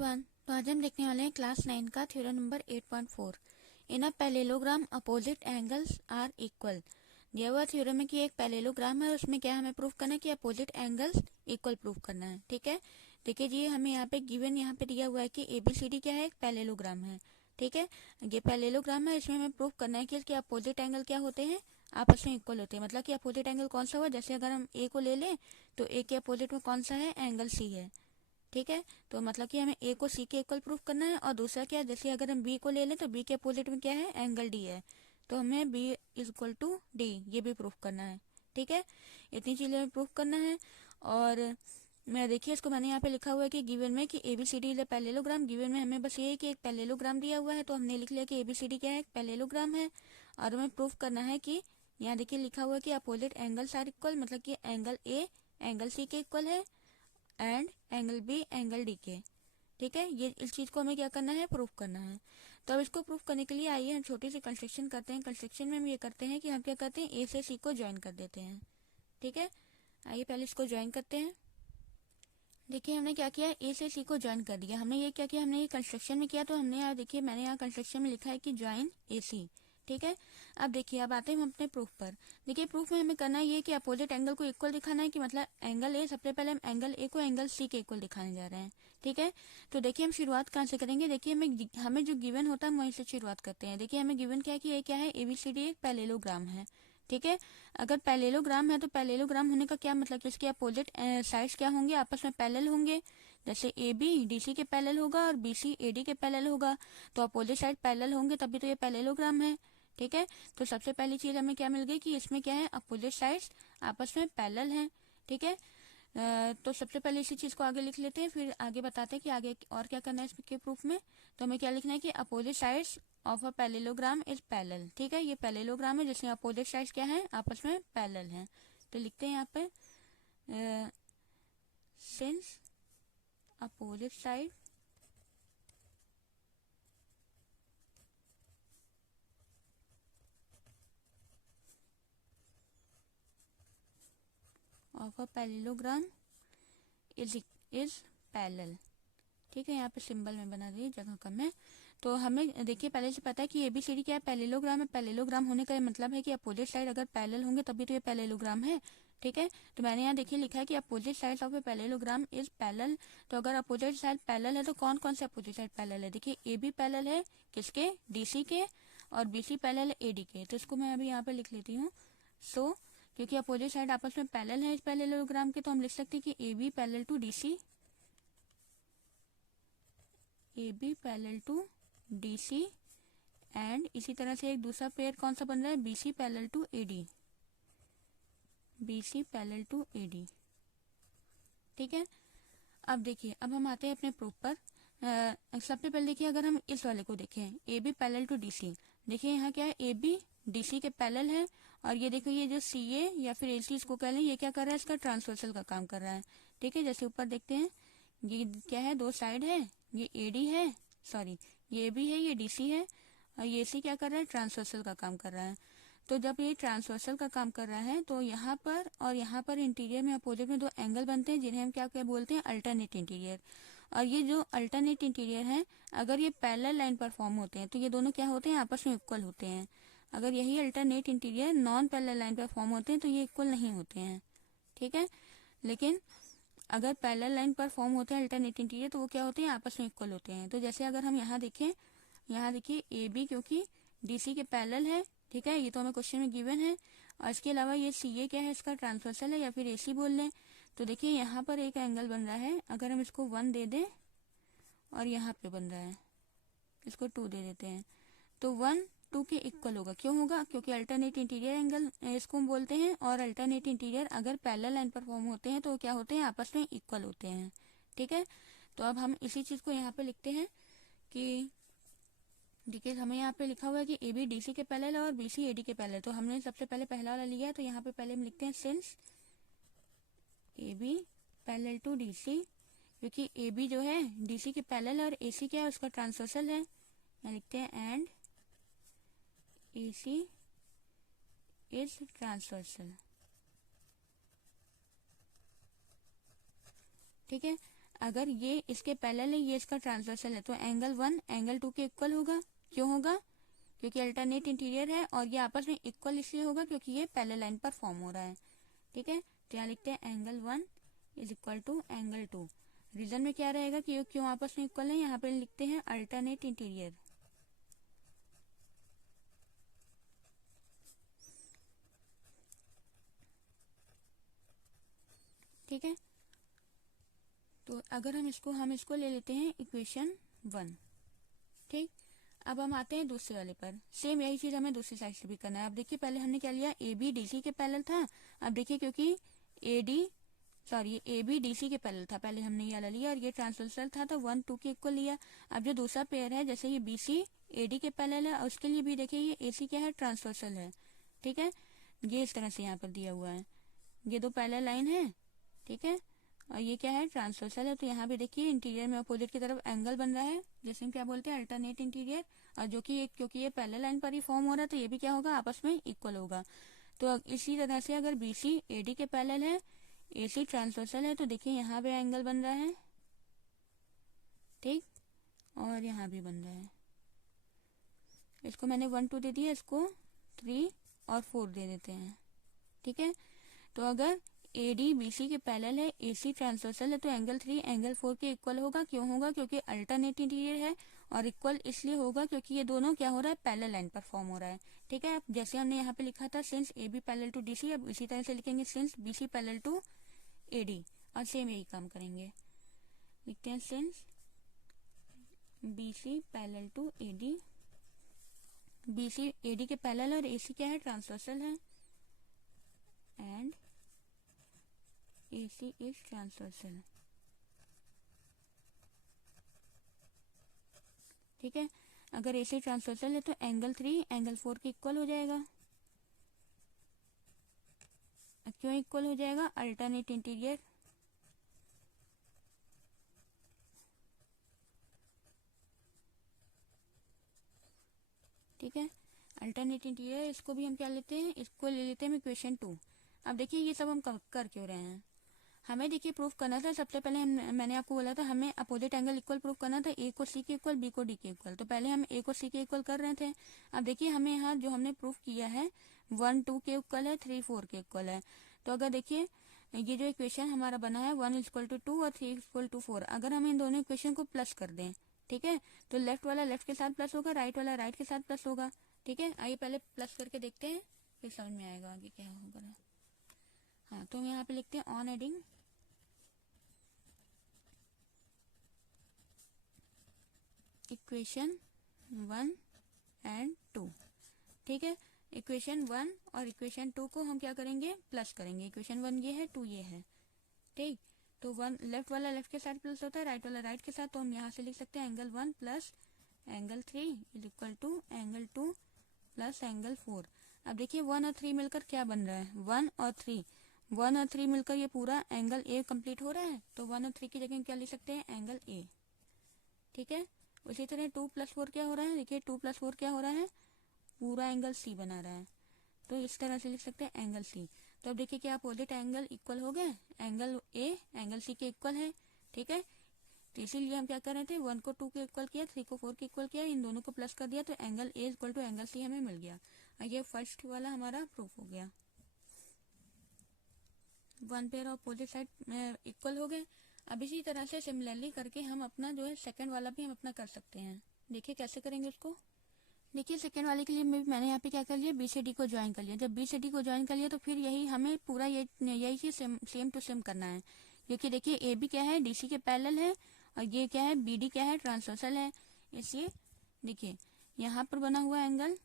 Everyone, तो आज हम देखने वाले हैं क्लास 9 का theorem number 8.4। In a parallelogram opposite angles are equal. दिया हुआ थ्योरम है कि एक पैरेललोग्राम है, उसमें क्या हमें प्रूफ करना है कि अपोजिट एंगल्स इक्वल प्रूफ करना है। ठीक है, देखिए जी, हमें यहाँ पे गिवन यहाँ पे दिया हुआ है कि एबीसीडी क्या है, एक पैरेललोग्राम है। ठीक है, ये पैरेललोग्राम है, इसमें हमें प्रूफ करना है कि इसके अपोजिट एंगल क्या होते हैं, आपस में इक्वल होते हैं। मतलब कि अपोजिट एंगल कौन सा हुआ, जैसे अगर हम ए को ले लें तो ए के अपोजिट में कौन सा है, एंगल सी है। ठीक है, तो मतलब कि हमें ए को सी के इक्वल प्रूफ करना है। और दूसरा क्या है, जैसे अगर हम बी को ले लें तो बी के अपोजिट में क्या है, एंगल डी है, तो हमें B is equal to D ये भी प्रूफ करना है। ठीक है, इतनी चीजें हमें प्रूफ करना है। और मैं देखिए, इसको मैंने यहाँ पे लिखा हुआ है कि गिवन में कि ABCD is a parallelogram. Given में हमें बस ये है कि एक पैरेललोग्राम दिया हुआ है, तो हमने लिख लिया कि एबीसीडी क्या है, एक पैरेललोग्राम है। और हमें प्रूफ करना है कि यहाँ देखिए लिखा हुआ है कि अपोजिट एंगल्स आर इक्वल, मतलब कि एंगल ए एंगल सी के इक्वल है and angle B angle D के। ठीक है, ये इस चीज को हमें क्या करना है, प्रूफ करना है। तो अब इसको प्रूफ करने के लिए आइए हम छोटी सी कंस्ट्रक्शन करते हैं। कंस्ट्रक्शन में हम ये करते हैं कि हम क्या करते हैं, ए से सी को ज्वाइन कर देते हैं। ठीक है, आइए पहले इसको ज्वाइन करते हैं। देखिए हमने क्या किया, ए से सी को ज्वाइन कर दिया। हमने ये क्या किया, हमने ये कंस्ट्रक्शन में किया, तो हमने यहाँ देखिए मैंने यहाँ कंस्ट्रक्शन में लिखा है कि ज्वाइन ए सी। ठीक है, अब देखिए, अब आते हैं हम अपने प्रूफ पर। देखिए प्रूफ में हमें करना ये कि अपोजिट एंगल को इक्वल दिखाना है, कि मतलब एंगल ए, सबसे पहले हम एंगल ए को एंगल सी के इक्वल दिखाने जा रहे हैं। ठीक है, तो देखिए हम शुरुआत कहाँ से करेंगे। देखिए हमें जो गिवन होता है हम वहीं से शुरुआत करते हैं। देखिए हमें गिवन क्या है कि ये क्या है, एबीसीडी एक पैरेललोग्राम है। ठीक है, अगर पैरेललोग्राम है तो पैरेललोग्राम होने का क्या मतलब कि इसके अपोजिट साइड्स क्या होंगे, आपस में पैरेलल होंगे। जैसे ए बी डी सी के पैरेलल होगा और बी सी ए डी के पैरेलल होगा, तो अपोजिट साइड पैरेलल होंगे तभी तो ये पैरेललोग्राम है। ठीक है, तो सबसे पहली चीज हमें क्या मिल गई कि इसमें क्या है, अपोजिट साइड्स आपस में पैरेलल हैं। ठीक है, तो सबसे पहले इसी चीज को आगे लिख लेते हैं, फिर आगे बताते हैं कि आगे और क्या करना है इसके प्रूफ में। तो हमें क्या लिखना है कि opposite sides of a parallelogram is parallel. ठीक है, ये पैरेललोग्राम है जिसमें अपोजिट साइड्स क्या है, आपस में पैरेलल हैं। तो लिखते हैं यहाँ पे since opposite side of a parallelogram is parallel. ठीक है, यहाँ पे सिंबल में बना दी, जगह कम है। तो हमें देखिए पहले से पता है कि एबीसीडी क्या है, पैरेललोग्राम है। पैरेललोग्राम होने का मतलब है कि अपोजिट साइड अगर पैरेलल होंगे तभी तो ये पैरेललोग्राम है। ठीक है, तो मैंने यहाँ देखिए लिखा है कि opposite side of a parallelogram is parallel. तो अगर अपोजिट साइड पैरेलल है तो कौन कौन से अपोजिट साइड पैरेलल है, देखिए ए बी पैरेलल है किसके, डीसी के, और बीसी पैरेलल है एडी के। तो इसको मैं अभी यहाँ पे लिख लेती हूँ। सो क्योंकि अपोजिट साइड आपस में पैरेलल है इस पैरेललोग्राम के, तो हम लिख सकते हैं कि A B parallel to DC, A B parallel to DC, and इसी तरह से एक दूसरा पेयर कौन सा बन रहा है, BC parallel to AD, BC parallel to AD. ठीक है, अब देखिए, अब हम आते हैं अपने प्रूफ पर। सबसे पहले देखिए, अगर हम इस वाले को देखें, A B parallel to DC, देखिए यहाँ क्या है, ए बी डीसी के पैरेलल है। और ये देखो, ये जो सी ए या फिर ए सी इसको कह लें, ये क्या कर रहा है, इसका ट्रांसवर्सल का काम कर रहा है। ठीक है, जैसे ऊपर देखते हैं, ये क्या है, दो साइड है, ये एडी है, सॉरी ये भी है, ये डीसी है, और ये सी क्या कर रहा है, ट्रांसवर्सल का काम कर रहा है। तो जब ये ट्रांसवर्सल का काम कर रहा है तो यहाँ पर और यहाँ पर इंटीरियर में अपोजिट में दो एंगल बनते हैं, जिन्हें हम क्या क्या बोलते हैं, अल्टरनेट इंटीरियर। और ये जो अल्टरनेट इंटीरियर है, अगर ये पैरेलल लाइन पर फॉर्म होते हैं तो ये दोनों क्या होते हैं, आपस में इक्वल होते हैं। अगर यही alternate interior non parallel line पर फॉर्म होते हैं तो ये इक्वल नहीं होते हैं। ठीक है, लेकिन अगर पैरेलल लाइन पर फॉर्म होते हैं अल्टरनेट इंटीरियर तो वो क्या होते हैं, आपस में इक्वल होते हैं। तो जैसे अगर हम यहाँ देखें, यहाँ देखिए ए बी क्योंकि डीसी के पैरेलल है। ठीक है, ये तो हमें क्वेश्चन में गिवन है। और इसके अलावा ये सी ए क्या है, इसका ट्रांसवर्सल है या फिर एसी बोल लें। तो देखिए यहाँ पर एक एंगल बन रहा है, अगर हम इसको 1 दे दें, और यहाँ पे बन रहा है, इसको 2 दे देते हैं, तो 1 2 के इक्वल होगा। क्यों होगा, क्योंकि अल्टरनेट इंटीरियर एंगल इसको हम बोलते हैं, और अल्टरनेट इंटीरियर अगर पैरेलल लाइन पर फॉर्म होते हैं तो क्या होते हैं, आपस में इक्वल होते हैं। ठीक है, तो अब हम इसी चीज को यहाँ पे लिखते हैं कि देखिए हमें यहाँ पे लिखा हुआ है कि ए बी डी सी के पैरेलल और बी सी ए डी के पैरेलल। तो हमने सबसे पहले पहला वाला लिया है, तो यहाँ पे पहले हम लिखते हैं since A B parallel to D C, क्योंकि ए बी जो है डी सी के पैरेलल और ए सी क्या है, उसका ट्रांसवर्सल है। यहाँ लिखते हैं and A C is transversal. ठीक है, अगर ये इसके पैरेलल है, ये इसका ट्रांसवर्सल है, तो एंगल 1 एंगल 2 के इक्वल होगा। क्यों होगा? क्योंकि अल्टरनेट इंटीरियर है, और ये आपस में इक्वल इसलिए होगा क्योंकि ये पैरेलल लाइन पर फॉर्म हो रहा है। ठीक है, तो यहाँ लिखते हैं angle 1 is equal to angle 2। Reason में क्या रहेगा कि क्यों आपस में इक्वल है, यहाँ पे लिखते हैं अल्टरनेट इंटीरियर। ठीक है, तो अगर हम इसको ले लेते हैं इक्वेशन 1। ठीक, अब हम आते हैं दूसरे वाले पर। सेम यही चीज हमें दूसरी साइड से भी करना है। अब देखिए पहले हमने क्या लिया, ए बी डी सी के पैरेलल था। अब देखिए क्योंकि ए बी डी सी के पैरेलल था, पहले हमने ये वाला लिया, और ये ट्रांसवर्सल था तो 1 2 के इक्वल लिया। अब जो दूसरा पेयर है, जैसे ये बी सी ए डी के पैरेलल है, और उसके लिए भी देखिए ये ए सी क्या है, ट्रांसवर्सल है। ठीक है, ये इस तरह से यहाँ पर दिया हुआ है, ये दो पैरेलल लाइन है। ठीक है, और ये क्या है, ट्रांसवर्सल है। तो यहाँ पे देखिए इंटीरियर में अपोजिट की तरफ एंगल बन रहा है, जिसे हम क्या बोलते हैं, अल्टरनेट इंटीरियर। और जो कि क्योंकि ये पैरेलल लाइन पर ही फॉर्म हो रहा है, तो ये भी क्या होगा, आपस में इक्वल होगा। तो इसी तरह से अगर बी सी ए डी के पैरेलल है, ए सी ट्रांसवर्सल है, तो देखिए यहाँ पे एंगल बन रहा है। ठीक, और यहाँ भी बन रहा है। इसको मैंने 1 2 दे दिया, इसको 3 और 4 दे देते हैं। ठीक है, तो अगर ए डी बी सी के पैरेलल है, ए सी ट्रांसवर्सल है, तो एंगल 3 एंगल 4 के इक्वल होगा। क्यों होगा? क्योंकि अल्टरनेट इंटीरियर है, और इक्वल इसलिए होगा क्योंकि ये दोनों क्या हो रहा है, पैरेलल लाइन पर फॉर्म हो रहा है। ठीक है, अब जैसे हमने यहाँ पे लिखा था since A B parallel to D C, अब इसी तरह से लिखेंगे since B C parallel to A D, और सेम यही काम करेंगे। लिखते हैं since B C parallel to A D, B C A D के पैरेलल और ए सी क्या है, ट्रांसवर्सल है, एंड AC is transversal। ठीक है, अगर AC ट्रांसवर्सल है तो एंगल 3 एंगल 4 के इक्वल हो जाएगा। क्यों इक्वल हो जाएगा? Alternate interior. ठीक है, अल्टरनेट इंटीरियर, इसको भी हम क्या लेते हैं, इसको ले लेते हैं इक्वेशन 2। अब देखिए ये सब हम कर क्यों रहे हैं, हमें देखिए प्रूफ करना था। सबसे पहले मैंने आपको बोला था हमें अपोजिट एंगल इक्वल प्रूफ करना था, ए को सी के इक्वल, बी को डी के इक्वल। तो पहले हम ए को सी के इक्वल कर रहे थे। अब देखिए हमें यहाँ जो हमने प्रूफ किया है 1 2 के इक्वल है, 3 4 के इक्वल है। तो अगर देखिए ये जो इक्वेशन हमारा बना है 1 इक्वल टू 2 और 3 इक्वल टू 4, अगर हम इन दोनों इक्वेशन को प्लस कर दें, ठीक है, तो लेफ्ट वाला लेफ्ट के साथ प्लस होगा, राइट वाला राइट के साथ प्लस होगा। ठीक है, आइए पहले प्लस करके देखते हैं, फिर समझ में आएगा आगे क्या होगा। हाँ, तो हम यहाँ पे लिखते हैं ऑन एडिंग इक्वेशन 1 एंड 2। ठीक है, इक्वेशन 1 और इक्वेशन 2 को हम क्या करेंगे, प्लस करेंगे। इक्वेशन 1 ये है, 2 ये है। ठीक, तो 1 लेफ्ट वाला लेफ्ट के साथ प्लस होता है, राइट वाला राइट के साथ, तो हम यहाँ से लिख सकते हैं angle 1 plus angle 3 is equal to angle 2 plus angle 4। अब देखिए 1 और 3 मिलकर क्या बन रहा है, 1 और 3 मिलकर ये पूरा एंगल ए कंप्लीट हो रहा है। तो 1 और 3 की जगह क्या लिख सकते हैं, एंगल ए। ठीक है, उसी तरह 2 प्लस 4 क्या हो रहा है, देखिए 2 प्लस 4 क्या हो रहा है, पूरा एंगल सी बना रहा है। तो इस तरह से लिख सकते हैं एंगल सी। तो अब देखिए क्या अपोजिट एंगल इक्वल हो गए, एंगल ए एंगल सी के इक्वल है। ठीक है, तो इसीलिए हम क्या कर रहे थे, 1 को 2 के इक्वल किया, 3 को 4 के इक्वल किया, इन दोनों को प्लस कर दिया, तो angle A equal to angle C हमें मिल गया। और ये फर्स्ट वाला हमारा प्रूफ हो गया, 1 पेयर अपोजिट साइड इक्वल हो गए। अब इसी तरह से सिमिलरली करके हम अपना जो है सेकंड वाला भी हम अपना कर सकते हैं। देखिए कैसे करेंगे उसको। देखिए सेकंड वाले के लिए मैंने यहाँ पे क्या कर लिया, बी से डी को ज्वाइन कर लिया। जब बी से डी को ज्वाइन कर लिया तो फिर यही हमें पूरा यही चीज सेम टू सेम करना है। क्योंकि देखिए ए बी क्या है, डी सी के पैरेलल है, और ये क्या है, बी डी क्या है, ट्रांसवर्सल है। इसलिए देखिए यहाँ पर बना हुआ एंगल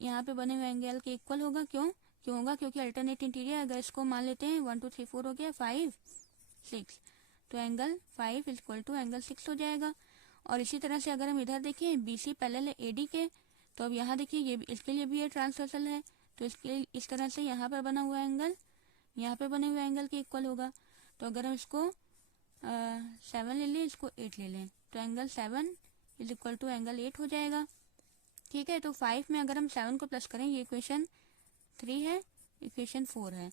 यहाँ पे बने हुए एंगल के इक्वल होगा। क्यों होगा, क्योंकि अल्टरनेट इंटीरियर। अगर इसको मान लेते हैं 1 2 3 4 हो गया, 5 6, तो एंगल 5 इक्वल टू एंगल 6 हो जाएगा। और इसी तरह से अगर हम इधर देखें, बी सी पैरेलल है ए डी के, तो अब यहाँ देखिए ये इसके लिए भी ये ट्रांसवर्सल है, तो इसके इस तरह से यहाँ पर बना हुआ एंगल यहाँ पे बने हुए एंगल के इक्वल होगा। तो अगर हम इसको 7 ले लें, इसको 8 ले लें, तो angle 7 is equal to angle 8 हो जाएगा। ठीक है, तो 5 में अगर हम 7 को प्लस करें, ये इक्वेशन 3 है, इक्वेशन 4 है,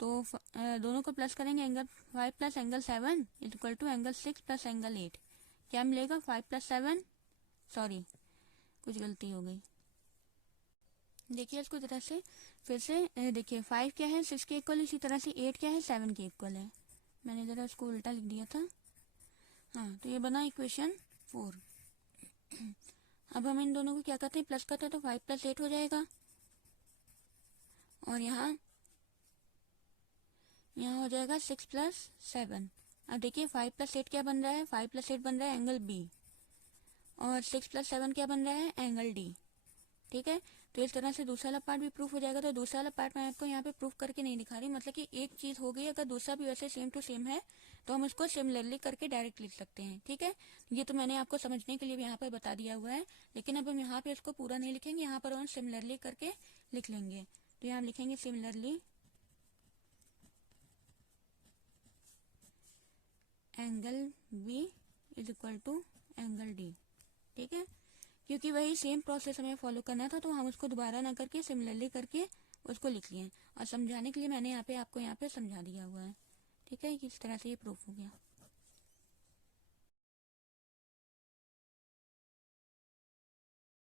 तो दोनों को प्लस करेंगे, angle 5 plus angle 7 is equal to angle 6 plus angle 8। क्या मिलेगा? 5 प्लस 7, सॉरी कुछ गलती हो गई, देखिए इसको तरह से फिर से देखिए 5 क्या है 6 के इक्वल, इसी तरह से 8 क्या है 7 के इक्वल है। मैंने जरा इसको उल्टा लिख दिया था। हाँ, तो ये बना इक्वेशन 4। अब हम इन दोनों को क्या करते हैं, प्लस करते हैं, तो 5 प्लस 8 हो जाएगा, और यहाँ हो जाएगा 6 प्लस 7। अब देखिए 5 प्लस 8 क्या बन रहा है, 5 प्लस 8 बन रहा है एंगल बी, और 6 प्लस 7 क्या बन रहा है, एंगल डी। ठीक है, तो इस तरह से दूसरा वाला पार्ट भी प्रूफ हो जाएगा। तो दूसरा वाला पार्ट मैं आपको यहाँ पे प्रूफ करके नहीं दिखा रही, मतलब कि एक चीज हो गई, अगर दूसरा भी वैसे सेम टू सेम है तो हम उसको सिमिलरली करके डायरेक्ट लिख सकते हैं। ठीक है, ये तो मैंने आपको समझने के लिए यहाँ पर बता दिया हुआ है, लेकिन अब हम यहाँ पे इसको पूरा नहीं लिखेंगे, यहाँ पर हम सिमिलरली करके लिख लेंगे। तो यहाँ लिखेंगे similarly angle B is equal to angle D. ठीक है, क्योंकि वही सेम प्रोसेस हमें फॉलो करना था, तो हम उसको दोबारा ना करके सिमिलरली करके उसको लिख लिए, और समझाने के लिए मैंने यहाँ पे आपको यहाँ पे समझा दिया हुआ है। ठीक है, किस तरह से ये प्रूफ हो गया।